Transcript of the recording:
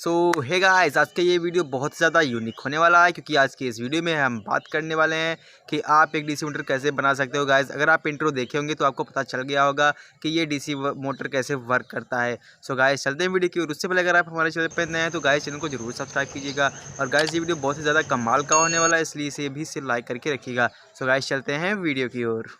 सो hey guys, आज का ये वीडियो बहुत ज़्यादा यूनिक होने वाला है क्योंकि आज के इस वीडियो में हम बात करने वाले हैं कि आप एक डीसी मोटर कैसे बना सकते हो। गाइस, अगर आप इंट्रो देखे होंगे तो आपको पता चल गया होगा कि ये डीसी मोटर कैसे वर्क करता है। सो गाइस, चलते हैं वीडियो की ओर। उससे पहले अगर आप हमारे चैनल पर नए हैं तो गाइस चैनल को जरूर सब्सक्राइब कीजिएगा। और गाइस, ये वीडियो बहुत ही ज़्यादा कमाल का होने वाला है, इसलिए इसे भी लाइक करके रखिएगा। सो गाइस, चलते हैं वीडियो की ओर।